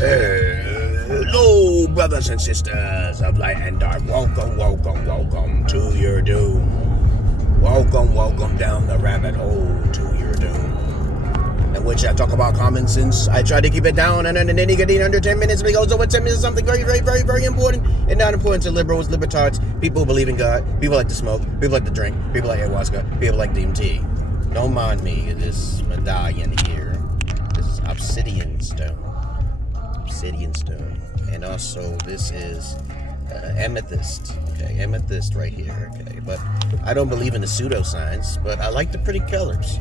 Hello, brothers and sisters of light and dark. Welcome to your doom. Welcome down the rabbit hole to your doom. In which I talk about common sense. I try to keep it down and then getting under 10 minutes. If it goes over 10 minutes, something very important and not important to liberals, libertards, people who believe in God, people like to smoke, people like to drink, people like ayahuasca, people like DMT. Don't mind me, this medallion here. This is obsidian stone. And also this is amethyst. Okay, amethyst right here. Okay, but I don't believe in the pseudoscience, but I like the pretty colors.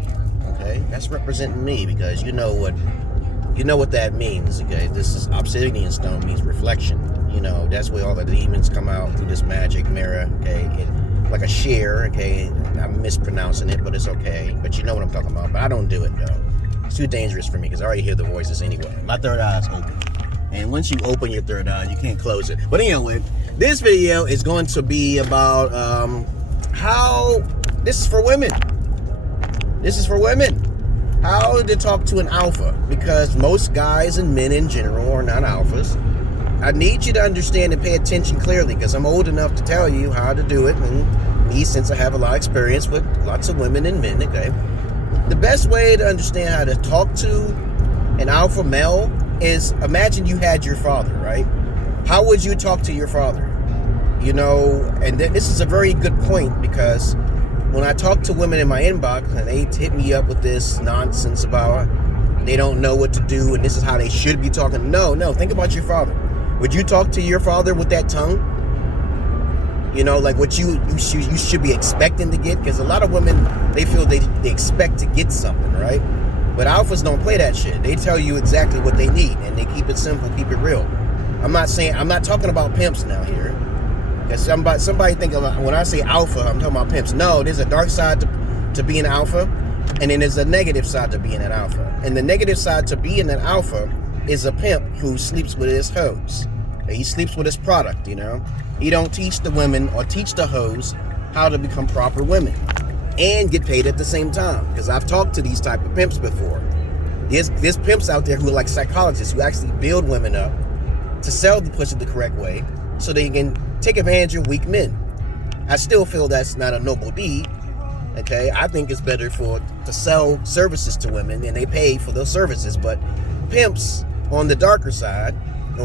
Okay, that's representing me because you know what that means. Okay, this is obsidian stone means reflection. You know, that's where all the demons come out through this magic mirror. Okay, like a shear. Okay, I'm mispronouncing it, but it's okay. But you know what I'm talking about. But I don't do it though. It's too dangerous for me because I already hear the voices anyway. My third eye's open. And once you open your third eye, you can't close it. But anyway, this video is going to be about how this is for women. This is for women. How to talk to an alpha. Because most guys and men in general are not alphas. I need you to understand and pay attention clearly because I'm old enough to tell you how to do it. And me, since I have a lot of experience with lots of women and men, okay? The best way to understand how to talk to an alpha male is imagine you had your father, right? How would you talk to your father? You know, and this is a very good point because when I talk to women in my inbox and they hit me up with this nonsense about they don't know what to do and this is how they should be talking. No, think about your father. Would you talk to your father with that tongue? You know, like what you should be expecting to get? Because a lot of women, they feel they expect to get something, right? But alphas don't play that shit. They tell you exactly what they need, and they keep it simple, keep it real. I'm not talking about pimps now here. Because somebody think when I say alpha, I'm talking about pimps. No, there's a dark side to being an alpha, and then there's a negative side to being an alpha. And the negative side to being an alpha is a pimp who sleeps with his hoes. He sleeps with his product, you know. He don't teach the women or teach the hoes how to become proper women and get paid at the same time. Because I've talked to these type of pimps before. There's pimps out there who are like psychologists who actually build women up to sell the pussy the correct way so they can take advantage of weak men. I still feel that's not a noble deed. Okay, I think it's better to sell services to women and they pay for those services. But pimps on the darker side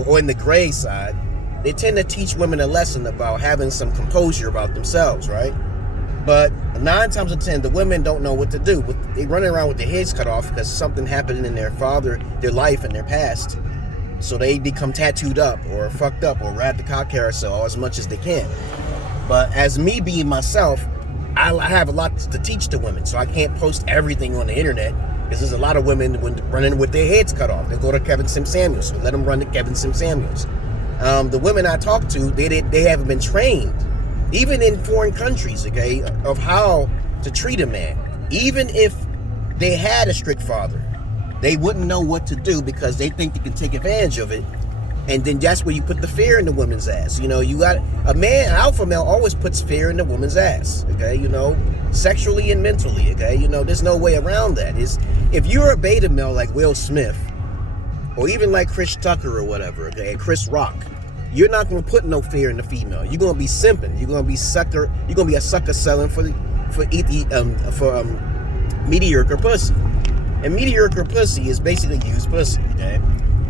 or in the gray side, they tend to teach women a lesson about having some composure about themselves, right? But 9 times out of 10, the women don't know what to do. They run around with their heads cut off because something happened in their life, and their past. So they become tattooed up or fucked up or ride the cock carousel as much as they can. But as me being myself, I have a lot to teach to women. So I can't post everything on the internet because there's a lot of women running with their heads cut off. They go to Kevin Samuels. So let them run to Kevin Samuels. The women I talk to, they haven't been trained, even in foreign countries, okay, of how to treat a man. Even if they had a strict father, they wouldn't know what to do because they think they can take advantage of it. And then that's where you put the fear in the woman's ass. You know, you got a man, an alpha male always puts fear in the woman's ass, okay, you know, sexually and mentally, okay, you know, there's no way around that. If you're a beta male like Will Smith, or even like Chris Tucker or whatever, okay, and Chris Rock, you're not going to put no fear in the female. You're going to be simping. You're going to be a sucker selling for mediocre pussy. And mediocre pussy is basically used pussy, okay?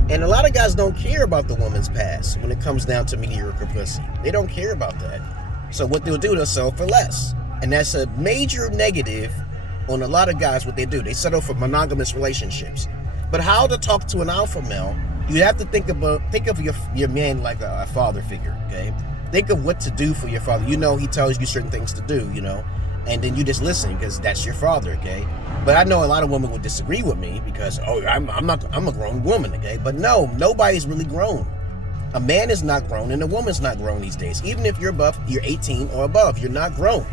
And a lot of guys don't care about the woman's past when it comes down to mediocre pussy. They don't care about that. So what they'll do, they'll sell for less. And that's a major negative on a lot of guys, what they do. They settle for monogamous relationships. But how to talk to an alpha male, you have to think of your man like a father figure, okay? Think of what to do for your father. You know, he tells you certain things to do, you know, and then you just listen because that's your father, okay? But I know a lot of women would disagree with me because, I'm a grown woman, okay? But no, nobody's really grown. A man is not grown and a woman's not grown these days. Even if you're 18 or above, you're not grown.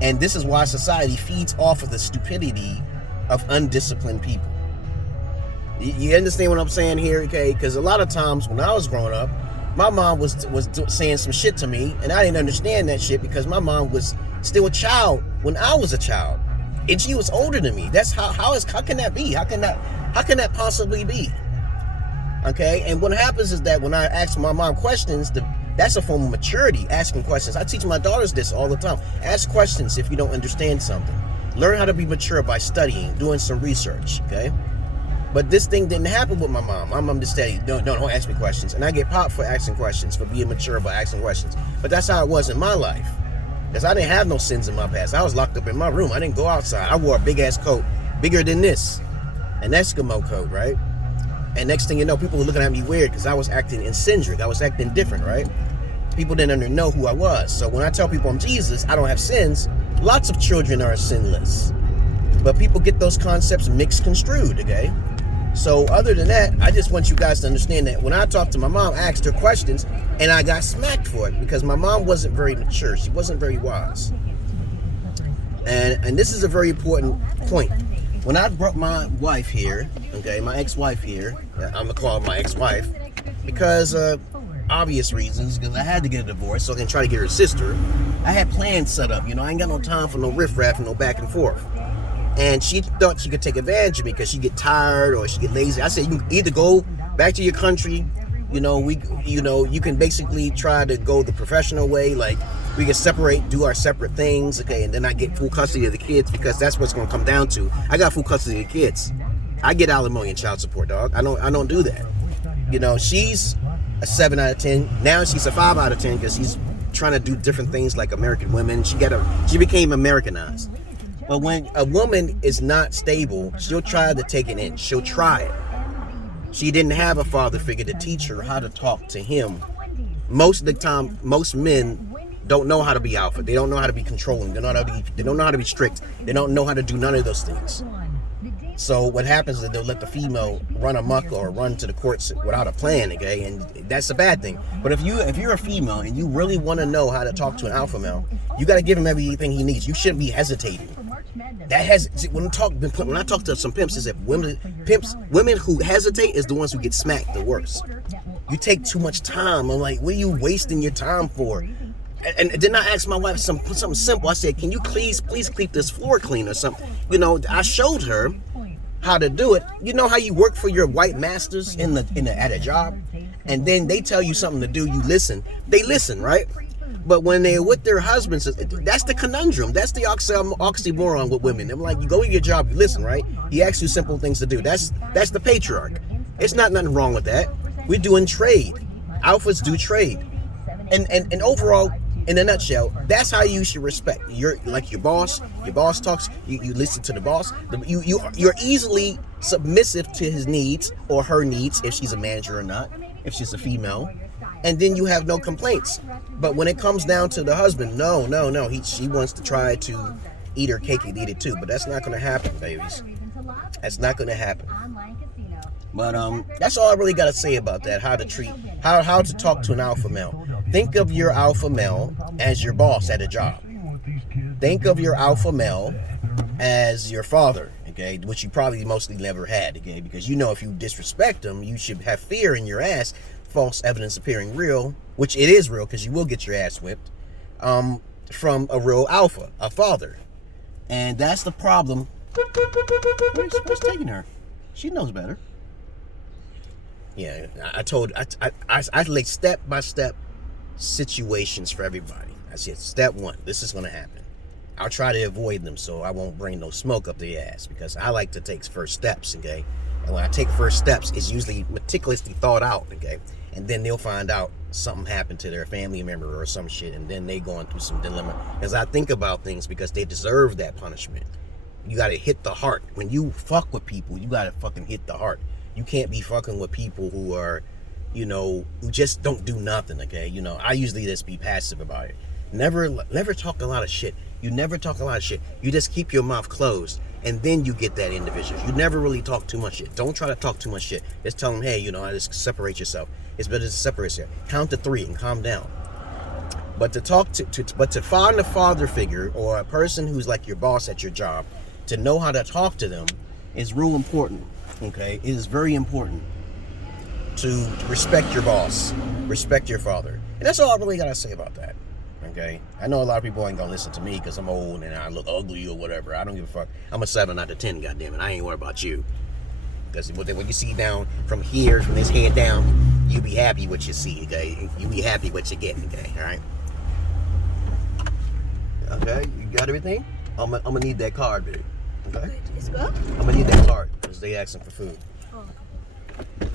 And this is why society feeds off of the stupidity of undisciplined people. You understand what I'm saying here, okay? Because a lot of times when I was growing up, my mom was saying some shit to me, and I didn't understand that shit because my mom was still a child when I was a child, and she was older than me. That's how can that be? How can that possibly be? Okay, and what happens is that when I ask my mom questions, that's a form of maturity, asking questions. I teach my daughters this all the time. Ask questions if you don't understand something. Learn how to be mature by studying, doing some research, okay? But this thing didn't happen with my mom. My mom just said, don't ask me questions. And I get popped for asking questions, for being mature by asking questions. But that's how it was in my life. Because I didn't have no sins in my past. I was locked up in my room. I didn't go outside. I wore a big-ass coat, bigger than this. An Eskimo coat, right? And next thing you know, people were looking at me weird because I was acting eccentric. I was acting different, right? People didn't know who I was. So when I tell people I'm Jesus, I don't have sins, lots of children are sinless. But people get those concepts mixed construed, okay? So other than that, I just want you guys to understand that when I talked to my mom, I asked her questions, and I got smacked for it because my mom wasn't very mature. She wasn't very wise. And this is a very important point. When I brought my wife here, okay, my ex-wife here, I'm going to call her my ex-wife, because obvious reasons, because I had to get a divorce so I can try to get her sister. I had plans set up, I ain't got no time for no riffraff and no back and forth. And she thought she could take advantage of me because she get tired or she get lazy. I said, you can either go back to your country, you can basically try to go the professional way, like we can separate, do our separate things, okay, and then I get full custody of the kids because that's what's going to come down to. I got full custody of the kids. I get alimony and child support, dog. I don't do that. She's a 7 out of 10. Now she's a 5 out of 10 because she's trying to do different things like American women. She became Americanized. But when a woman is not stable, she'll try to take it in. She'll try it. She didn't have a father figure to teach her how to talk to him. Most of the time, most men don't know how to be alpha. They don't know how to be controlling. They don't know how to be strict. They don't know how to do none of those things. So what happens is they'll let the female run amok or run to the courts without a plan, okay? And that's a bad thing. But if you're a female and you really want to know how to talk to an alpha male, you got to give him everything he needs. You shouldn't be hesitating. When I talk to some pimps, is that women who hesitate is the ones who get smacked the worst. You take too much time. I'm like, what are you wasting your time for? And then I asked my wife something simple. I said, can you please keep this floor clean or something? I showed her how to do it. You know how you work for your white masters at a job, and then they tell you something to do, you listen. They listen, right? But when they're with their husbands, that's the conundrum. That's the oxymoron with women. They're like, you go to your job, you listen, right? He asks you simple things to do. That's the patriarch. It's not nothing wrong with that. We're doing trade. Alphas do trade. And overall, in a nutshell, that's how you should respect. You're like your boss. Your boss talks. You listen to the boss. You're easily submissive to his needs or her needs, if she's a manager or not, if she's a female, and then you have no complaints. But when it comes down to the husband, no, she wants to try to eat her cake and eat it too. But that's not going to happen, babies. That's not going to happen. But that's all I really got to say about that. How to talk to an alpha male. Think of your alpha male as your boss at a job. Think of your alpha male as your father, okay, which you probably mostly never had, okay, because if you disrespect him, you should have fear in your ass, false evidence appearing real, which it is real because you will get your ass whipped, from a real alpha, a father. And that's the problem. What's taking her? She knows better. Yeah, I laid step-by-step situations for everybody. I said, step 1, this is going to happen. I'll try to avoid them so I won't bring no smoke up their ass, because I like to take first steps, okay? And when I take first steps, it's usually meticulously thought out, okay? And then they'll find out something happened to their family member or some shit, and then they going through some dilemma. Because I think about things because they deserve that punishment. You got to hit the heart. When you fuck with people, you got to fucking hit the heart. You can't be fucking with people who are, who just don't do nothing, okay? I usually just be passive about it. Never talk a lot of shit. You never talk a lot of shit. You just keep your mouth closed, and then you get that individual. You never really talk too much shit. Don't try to talk too much shit. Just tell them, hey, I just separate yourself. It's better to separate yourself. Count to 3 and calm down. But to find a father figure or a person who's like your boss at your job, to know how to talk to them is real important. Okay, it is very important to respect your boss, respect your father, and that's all I really gotta say about that. Okay, I know a lot of people ain't gonna listen to me because I'm old and I look ugly or whatever. I don't give a fuck. I'm a 7 out of 10. Goddamn it, I ain't worried about you. Because when you see down from here, from this head down, you be happy what you see, okay? You be happy what you get, okay? All right? Okay, you got everything? I'm gonna need that card, baby. Okay? It's good? I'm gonna need that card because they asking for food. Oh.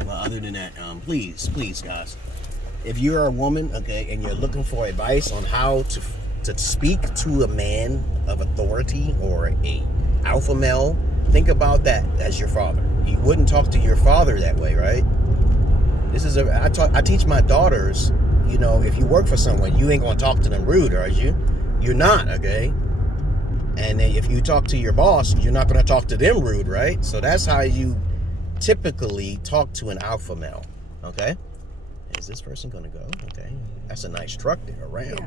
Well, other than that, please, guys, if you're a woman, okay, and you're looking for advice on how to speak to a man of authority or a alpha male, think about that as your father. You wouldn't talk to your father that way, right? This is I teach my daughters, you know, if you work for someone, you ain't gonna talk to them rude, are you? You're not, okay? And if you talk to your boss, you're not gonna talk to them rude, right? So that's how you typically talk to an alpha male, okay? Is this person gonna go? Okay, that's a nice truck there around.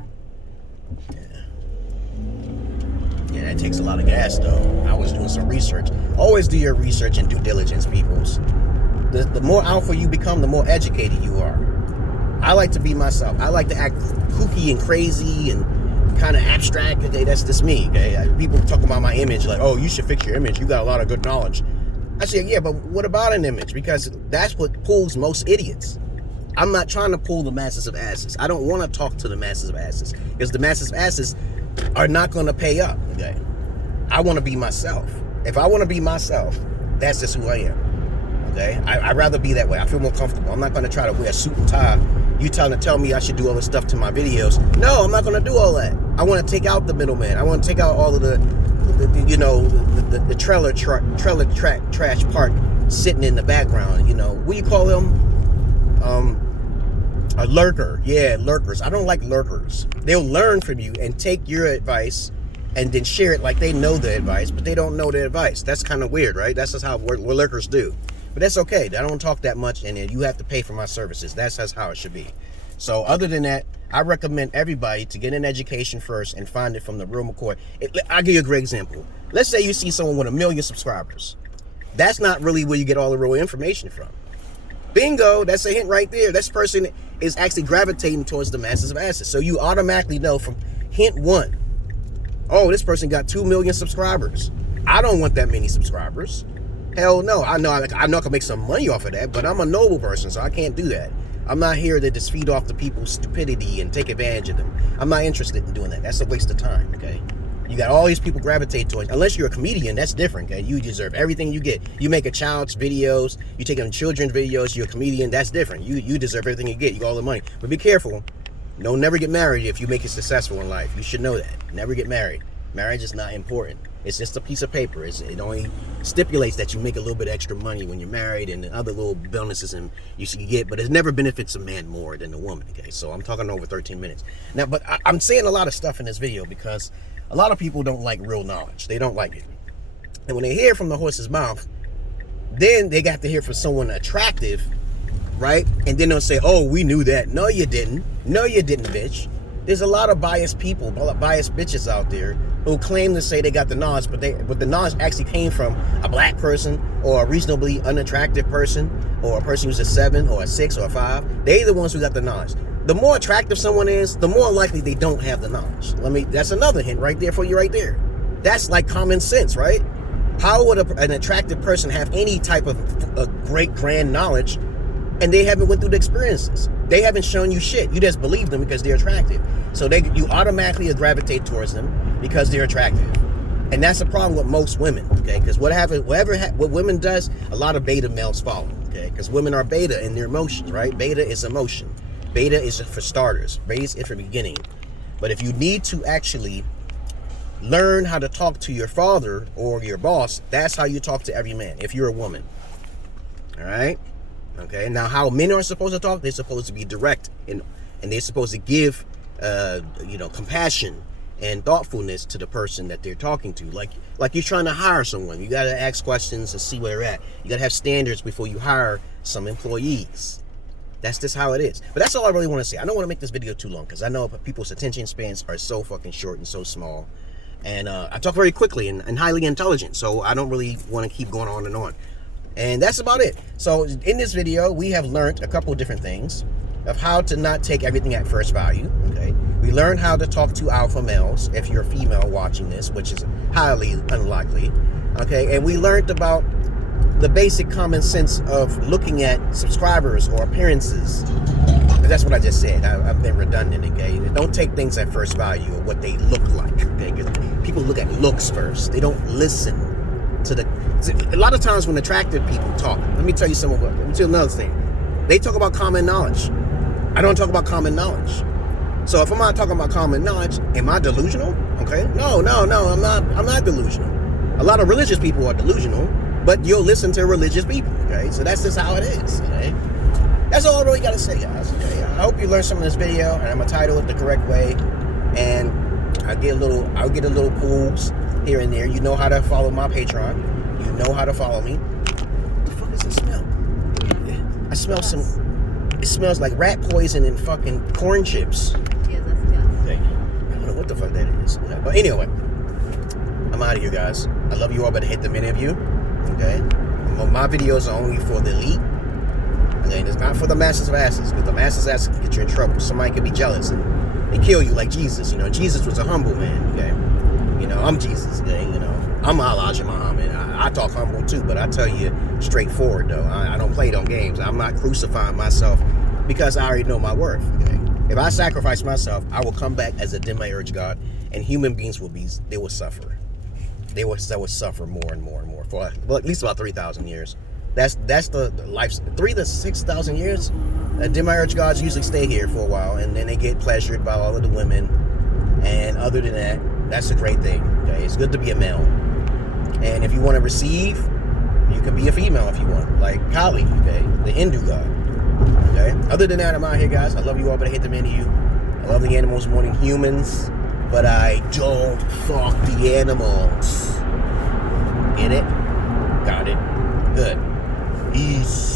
Yeah, that takes a lot of gas though. I was doing some research. Always do your research and due diligence, peoples. The more alpha you become, the more educated you are. I like to be myself. I like to act kooky and crazy and kind of abstract. Okay, that's just me. Okay, people talk about my image like, oh, you should fix your image. You got a lot of good knowledge. I say, yeah, but what about an image? Because that's what pulls most idiots. I'm not trying to pull the masses of asses. I don't want to talk to the masses of asses because the masses of asses are not going to pay up. Okay, I want to be myself. If I want to be myself, that's just who I am. Okay, I'd rather be that way. I feel more comfortable. I'm not going to try to wear a suit and tie. You trying to tell me I should do all this stuff to my videos? No, I'm not going to do all that. I want to take out the middleman. I want to take out all of the trailer trash part sitting in the background. You know, what do you call them? A lurker. Yeah, lurkers. I don't like lurkers. They'll learn from you and take your advice and then share it like they know the advice, but they don't know the advice. That's kind of weird, right? That's just how what lurkers do. But that's okay. I don't talk that much, and you have to pay for my services. That's just how it should be. So other than that, I recommend everybody to get an education first and find it from the real McCoy. I'll give you a great example. Let's say you see someone with 1 million subscribers. That's not really where you get all the real information from. Bingo, that's a hint right there. This person is actually gravitating towards the masses of asses. So you automatically know from hint 1, oh, this person got 2 million subscribers. I don't want that many subscribers. Hell no. I know I can make some money off of that, but I'm a noble person, so I can't do that. I'm not here to just feed off the people's stupidity and take advantage of them. I'm not interested in doing that. That's a waste of time, okay? You got all these people gravitate towards, unless you're a comedian, that's different, okay? You deserve everything you get. You make a child's videos, you take them children's videos, you're a comedian, that's different. You deserve everything you get. You got all the money. But be careful. Don't never get married if you make it successful in life. You should know that. Never get married. Marriage is not important. It's just a piece of paper. It only stipulates that you make a little bit extra money when you're married and other little bonuses and you get, but it never benefits a man more than a woman, okay? So I'm talking over 13 minutes. Now, but I'm saying a lot of stuff in this video because a lot of people don't like real knowledge. They don't like it. And when they hear from the horse's mouth, then they got to hear from someone attractive, right? And then they'll say, oh, we knew that. No, you didn't. No, you didn't, bitch. There's a lot of biased people, biased bitches out there who claim to say they got the knowledge, but the knowledge actually came from a black person or a reasonably unattractive person or a person who's a 7 or a 6 or a 5. They're the ones who got the knowledge. The more attractive someone is, the more likely they don't have the knowledge. That's another hint right there for you right there. That's like common sense, right? How would an attractive person have any type of great grand knowledge and they haven't went through the experiences? They haven't shown you shit. You just believe them because they're attractive. So you automatically gravitate towards them because they're attractive. And that's a problem with most women, okay? Because what women does, a lot of beta males follow, okay? Because women are beta in their emotions, right? Beta is emotion. Beta is for starters. Beta is for beginning. But if you need to actually learn how to talk to your father or your boss, that's how you talk to every man, if you're a woman. All right? Okay, now how men are supposed to talk, they're supposed to be direct and they're supposed to give compassion and thoughtfulness to the person that they're talking to. Like you're trying to hire someone. You got to ask questions and see where they're at. You got to have standards before you hire some employees. That's just how it is. But that's all I really want to say. I don't want to make this video too long because I know people's attention spans are so fucking short and so small. And I talk very quickly and highly intelligent, so I don't really want to keep going on and on. And that's about it. So in this video, we have learned a couple of different things of how to not take everything at first value, okay? We learned how to talk to alpha males if you're a female watching this, which is highly unlikely, okay? And we learned about the basic common sense of looking at subscribers or appearances. That's what I just said. I've been redundant, okay? Don't take things at first value or what they look like, okay? Because people look at looks first. They don't listen to the... A lot of times when attractive people talk, let me tell you something. Let me tell you another thing. They talk about common knowledge. I don't talk about common knowledge. So if I'm not talking about common knowledge, am I delusional? Okay? No, I'm not delusional. A lot of religious people are delusional, but you'll listen to religious people, okay? So that's just how it is, okay? That's all I really got to say, guys. Okay? I hope you learned something in this video, and I'm gonna title it the correct way. And I'll get a little pulls here and there. You know how to follow my Patreon. You know how to follow me. What the fuck is this smell? I smell some. It smells like rat poison and fucking corn chips. Yeah, that's good. Okay. I don't know what the fuck that is. But anyway, I'm out of here, guys. I love you all, but I hate the many of you. Okay. My videos are only for the elite. Okay, it's not for the masses of asses, because the masses of asses can get you in trouble. Somebody could be jealous and kill you like Jesus. You know, Jesus was a humble man. Okay, you know, I'm Jesus. Okay, you know, I'm Elijah Muhammad. I talk humble too, but I tell you straightforward though. I don't play them games. I'm not crucifying myself because I already know my worth. Okay, if I sacrifice myself, I will come back as a demiurge god, and human beings they will suffer. They will suffer more and more and more for at least about 3,000 years. That's the life. 3,000 to 6,000 years. Demiurge gods usually stay here for a while, and then they get pleasured by all of the women. And other than that, that's a great thing. Okay, it's good to be a male. And if you want to receive, you can be a female if you want, like Kali. Okay, the Hindu god. Okay. Other than that, I'm out here, guys. I love you all, but I hate the many of you. I love the animals more than humans, but I don't fuck the animals. Get it? Got it. Good. Peace.